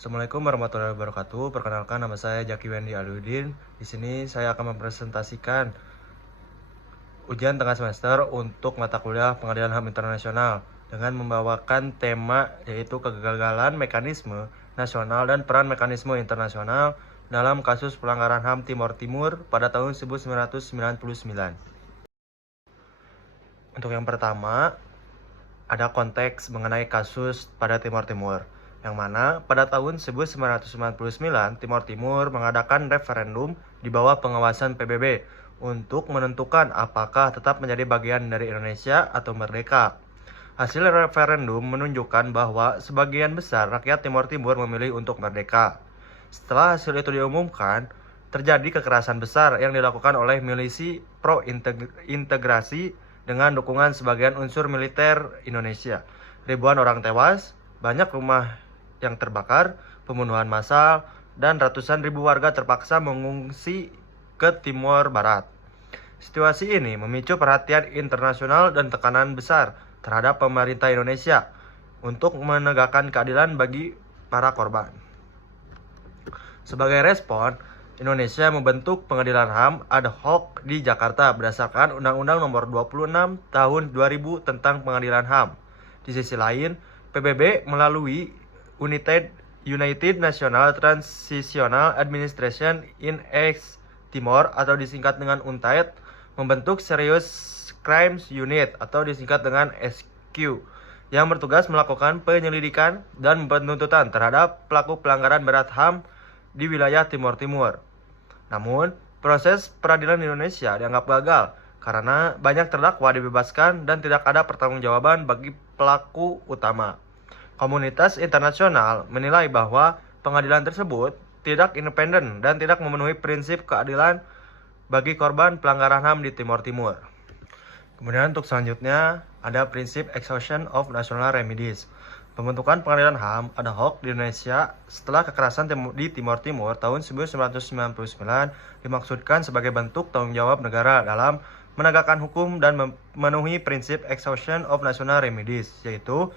Assalamualaikum warahmatullahi wabarakatuh. Perkenalkan, nama saya Jaki Wendy Aludin. Di sini saya akan mempresentasikan ujian tengah semester untuk mata kuliah Pengadilan HAM Internasional dengan membawakan tema yaitu kegagalan mekanisme nasional dan peran mekanisme internasional dalam kasus pelanggaran HAM Timor Timur pada tahun 1999. Untuk yang pertama, ada konteks mengenai kasus pada Timor Timur, yang mana pada tahun 1999 Timor Timur mengadakan referendum di bawah pengawasan PBB untuk menentukan apakah tetap menjadi bagian dari Indonesia atau merdeka. Hasil referendum menunjukkan bahwa sebagian besar rakyat Timor Timur memilih untuk merdeka. Setelah hasil itu diumumkan, terjadi kekerasan besar yang dilakukan oleh milisi pro-integrasi dengan dukungan sebagian unsur militer Indonesia. Ribuan orang tewas, banyak rumah yang terbakar, pembunuhan massal, dan ratusan ribu warga terpaksa mengungsi ke Timor Barat. Situasi ini memicu perhatian internasional dan tekanan besar terhadap pemerintah Indonesia untuk menegakkan keadilan bagi para korban. Sebagai respon, Indonesia membentuk Pengadilan HAM ad hoc di Jakarta berdasarkan Undang-Undang Nomor 26 Tahun 2000 tentang Pengadilan HAM. Di sisi lain, PBB melalui United National Transitional Administration in East Timor atau disingkat dengan UNTAD membentuk Serious Crimes Unit atau disingkat dengan SQ yang bertugas melakukan penyelidikan dan penuntutan terhadap pelaku pelanggaran berat HAM di wilayah Timor Timur. Namun, proses peradilan Indonesia dianggap gagal karena banyak terdakwa dibebaskan dan tidak ada pertanggungjawaban bagi pelaku utama. Komunitas internasional menilai bahwa pengadilan tersebut tidak independen dan tidak memenuhi prinsip keadilan bagi korban pelanggaran HAM di Timor Timur. Kemudian untuk selanjutnya ada prinsip exhaustion of national remedies. Pembentukan Pengadilan HAM ad hoc di Indonesia setelah kekerasan di Timor Timur tahun 1999 dimaksudkan sebagai bentuk tanggung jawab negara dalam menegakkan hukum dan memenuhi prinsip exhaustion of national remedies, yaitu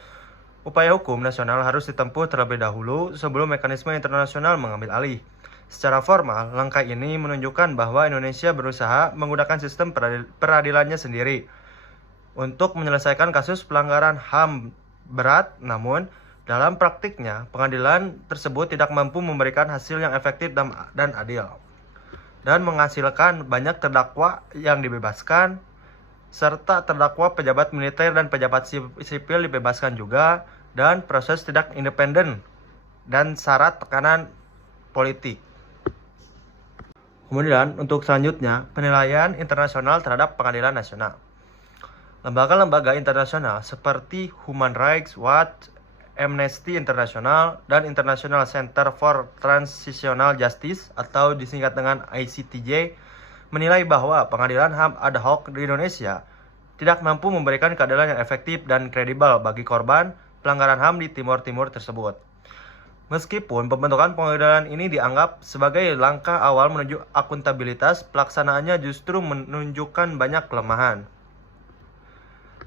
upaya hukum nasional harus ditempuh terlebih dahulu sebelum mekanisme internasional mengambil alih. Secara formal, langkah ini menunjukkan bahwa Indonesia berusaha menggunakan sistem peradilannya sendiri untuk menyelesaikan kasus pelanggaran HAM berat, namun dalam praktiknya pengadilan tersebut tidak mampu memberikan hasil yang efektif dan adil, dan menghasilkan banyak terdakwa yang dibebaskan, serta terdakwa pejabat militer dan pejabat sipil dibebaskan juga, dan proses tidak independen dan syarat tekanan politik. Kemudian untuk selanjutnya, penilaian internasional terhadap pengadilan nasional. Lembaga-lembaga internasional seperti Human Rights Watch, Amnesty International, dan International Center for Transitional Justice atau disingkat dengan ICTJ menilai bahwa pengadilan HAM ad hoc di Indonesia tidak mampu memberikan keadilan yang efektif dan kredibel bagi korban pelanggaran HAM di Timor Timur tersebut. Meskipun pembentukan pengadilan ini dianggap sebagai langkah awal menuju akuntabilitas, pelaksanaannya justru menunjukkan banyak kelemahan,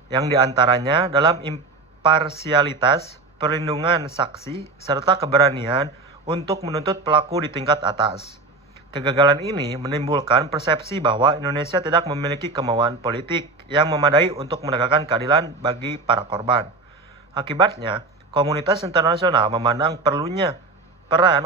yang diantaranya dalam imparsialitas, perlindungan saksi, serta keberanian untuk menuntut pelaku di tingkat atas. Kegagalan ini menimbulkan persepsi bahwa Indonesia tidak memiliki kemauan politik yang memadai untuk menegakkan keadilan bagi para korban. Akibatnya, komunitas internasional memandang perlunya peran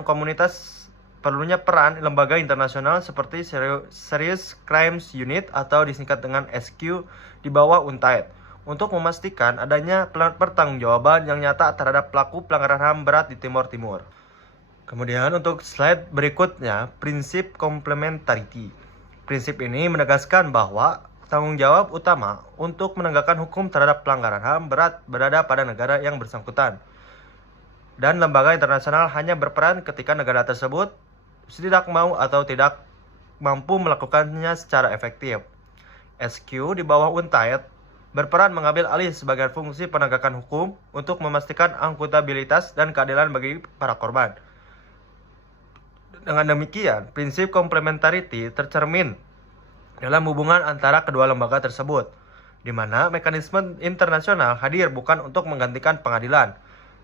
lembaga internasional seperti Serious Crimes Unit atau disingkat dengan SQ di bawah UNTAD untuk memastikan adanya pertanggungjawaban yang nyata terhadap pelaku pelanggaran HAM berat di Timor Timur. Kemudian untuk slide berikutnya, prinsip complementarity. Prinsip ini menegaskan bahwa tanggung jawab utama untuk menegakkan hukum terhadap pelanggaran HAM berat berada pada negara yang bersangkutan. Dan lembaga internasional hanya berperan ketika negara tersebut tidak mau atau tidak mampu melakukannya secara efektif. SQ di bawah UNTAD berperan mengambil alih sebagian fungsi penegakan hukum untuk memastikan akuntabilitas dan keadilan bagi para korban. Dengan demikian, prinsip complementarity tercermin dalam hubungan antara kedua lembaga tersebut, di mana mekanisme internasional hadir bukan untuk menggantikan pengadilan,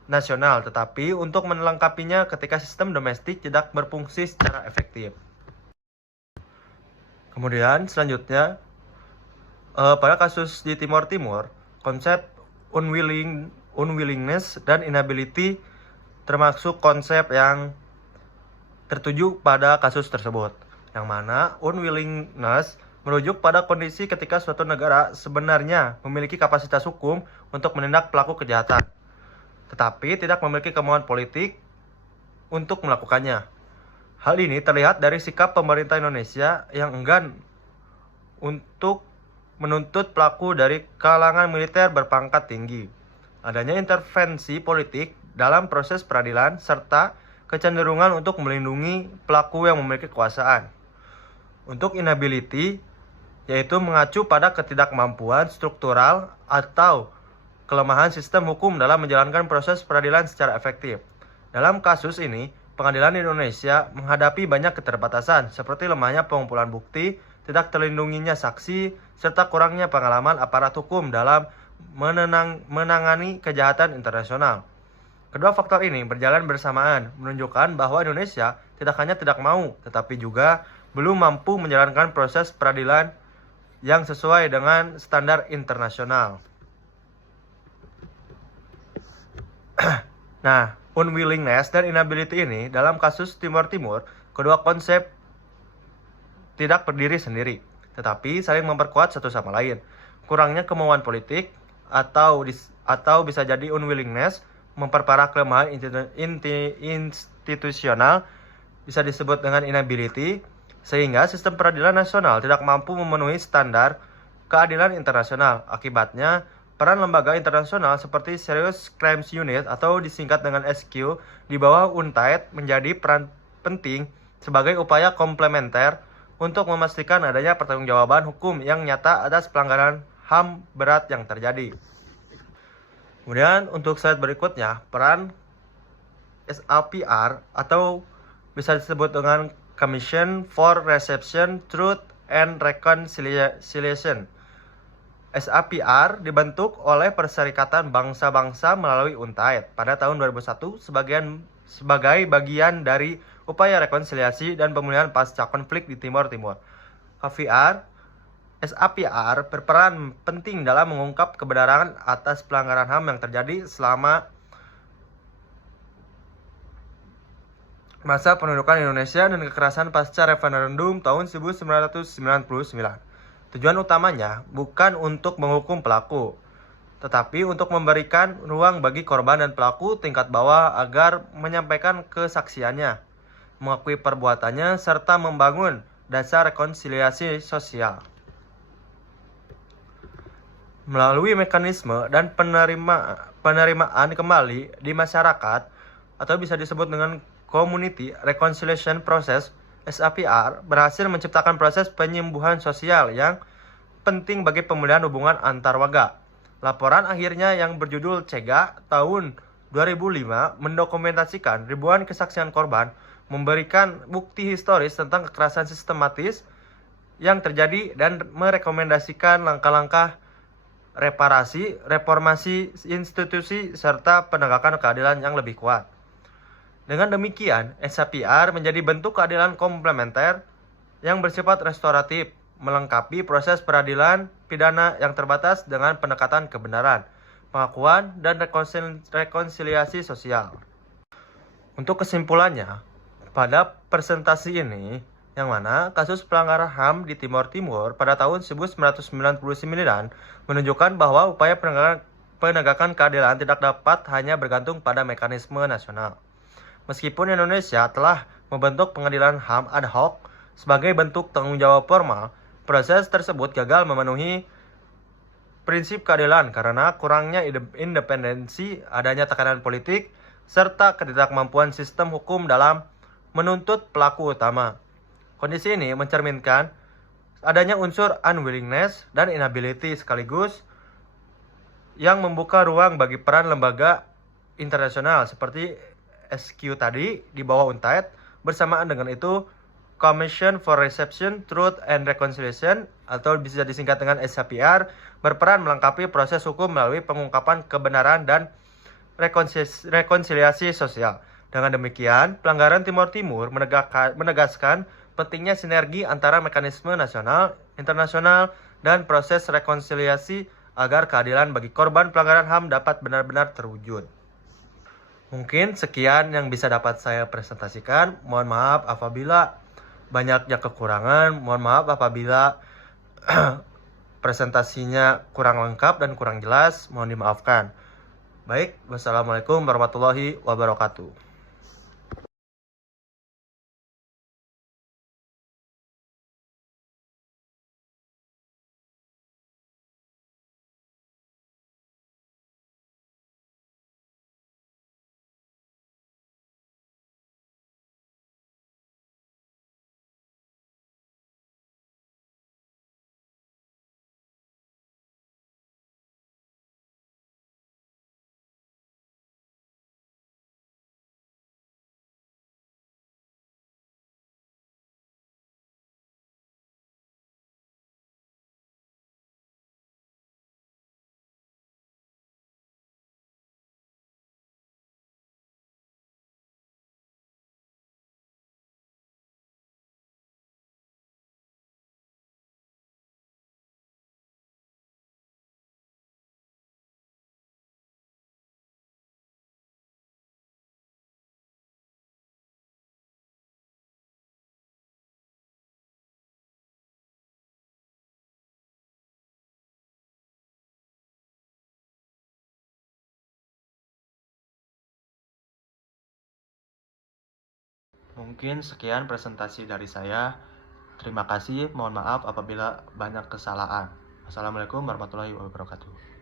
nasional, tetapi untuk melengkapinya ketika sistem domestik tidak berfungsi secara efektif. Kemudian selanjutnya, pada kasus di Timor Timur, konsep unwillingness dan inability termasuk konsep yang tertuju pada kasus tersebut, yang mana unwillingness merujuk pada kondisi ketika suatu negara sebenarnya memiliki kapasitas hukum untuk menindak pelaku kejahatan, tetapi tidak memiliki kemauan politik untuk melakukannya. Hal ini terlihat dari sikap pemerintah Indonesia yang enggan untuk menuntut pelaku dari kalangan militer berpangkat tinggi. Adanya intervensi politik dalam proses peradilan serta kecenderungan untuk melindungi pelaku yang memiliki kekuasaan. Untuk inability, yaitu mengacu pada ketidakmampuan struktural atau kelemahan sistem hukum dalam menjalankan proses peradilan secara efektif. Dalam kasus ini, pengadilan di Indonesia menghadapi banyak keterbatasan seperti lemahnya pengumpulan bukti, tidak terlindunginya saksi, serta kurangnya pengalaman aparat hukum dalam menangani kejahatan internasional. Kedua faktor ini berjalan bersamaan, menunjukkan bahwa Indonesia tidak hanya tidak mau, tetapi juga belum mampu menjalankan proses peradilan yang sesuai dengan standar internasional. Nah, unwillingness dan inability ini dalam kasus Timor Timur, kedua konsep tidak berdiri sendiri, tetapi saling memperkuat satu sama lain. Kurangnya kemauan politik atau bisa jadi unwillingness memperparah kelemahan institusional, bisa disebut dengan inability, sehingga sistem peradilan nasional tidak mampu memenuhi standar keadilan internasional. Akibatnya, peran lembaga internasional seperti Serious Crimes Unit atau disingkat dengan SQ di bawah UNTAID menjadi peran penting sebagai upaya komplementer untuk memastikan adanya pertanggungjawaban hukum yang nyata atas pelanggaran HAM berat yang terjadi. Kemudian untuk slide berikutnya, peran SAPR atau bisa disebut dengan Commission for Reception, Truth and Reconciliation. SAPR dibentuk oleh Perserikatan Bangsa-Bangsa melalui UNTAID pada tahun 2001 sebagai bagian dari upaya rekonsiliasi dan pemulihan pasca konflik di Timor Timur. SAPR berperan penting dalam mengungkap kebenaran atas pelanggaran HAM yang terjadi selama masa pendudukan Indonesia dan kekerasan pasca referendum tahun 1999. Tujuan utamanya bukan untuk menghukum pelaku, tetapi untuk memberikan ruang bagi korban dan pelaku tingkat bawah agar menyampaikan kesaksiannya, mengakui perbuatannya, serta membangun dasar rekonsiliasi sosial. Melalui mekanisme dan penerimaan kembali di masyarakat atau bisa disebut dengan Community Reconciliation Process, SAPR berhasil menciptakan proses penyembuhan sosial yang penting bagi pemulihan hubungan antar warga. Laporan akhirnya yang berjudul CEGA tahun 2005 mendokumentasikan ribuan kesaksian korban, memberikan bukti historis tentang kekerasan sistematis yang terjadi dan merekomendasikan langkah-langkah reparasi, reformasi institusi, serta penegakan keadilan yang lebih kuat. Dengan demikian, SAPR menjadi bentuk keadilan komplementer yang bersifat restoratif, melengkapi proses peradilan pidana yang terbatas dengan pendekatan kebenaran, pengakuan, dan rekonsiliasi sosial. Untuk kesimpulannya, pada presentasi ini, yang mana kasus pelanggaran HAM di Timor Timur pada tahun 1999 menunjukkan bahwa upaya penegakan keadilan tidak dapat hanya bergantung pada mekanisme nasional. Meskipun Indonesia telah membentuk pengadilan HAM ad hoc sebagai bentuk tanggung jawab formal, proses tersebut gagal memenuhi prinsip keadilan karena kurangnya independensi, adanya tekanan politik, serta ketidakmampuan sistem hukum dalam menuntut pelaku utama. Kondisi ini mencerminkan adanya unsur unwillingness dan inability sekaligus yang membuka ruang bagi peran lembaga internasional seperti SQ tadi di bawah UNTAID. Bersamaan dengan itu, Commission for Reception, Truth and Reconciliation atau bisa disingkat dengan SAPR berperan melengkapi proses hukum melalui pengungkapan kebenaran dan rekonsiliasi sosial. Dengan demikian, pelanggaran Timor Timur menegaskan pentingnya sinergi antara mekanisme nasional, internasional, dan proses rekonsiliasi agar keadilan bagi korban pelanggaran HAM dapat benar-benar terwujud. Mungkin sekian yang bisa dapat saya presentasikan. Mohon maaf apabila banyaknya kekurangan. Mohon maaf apabila presentasinya kurang lengkap dan kurang jelas. Mohon dimaafkan. Baik, wassalamualaikum warahmatullahi wabarakatuh. Mungkin sekian presentasi dari saya. Terima kasih, mohon maaf apabila banyak kesalahan. Wassalamualaikum warahmatullahi wabarakatuh.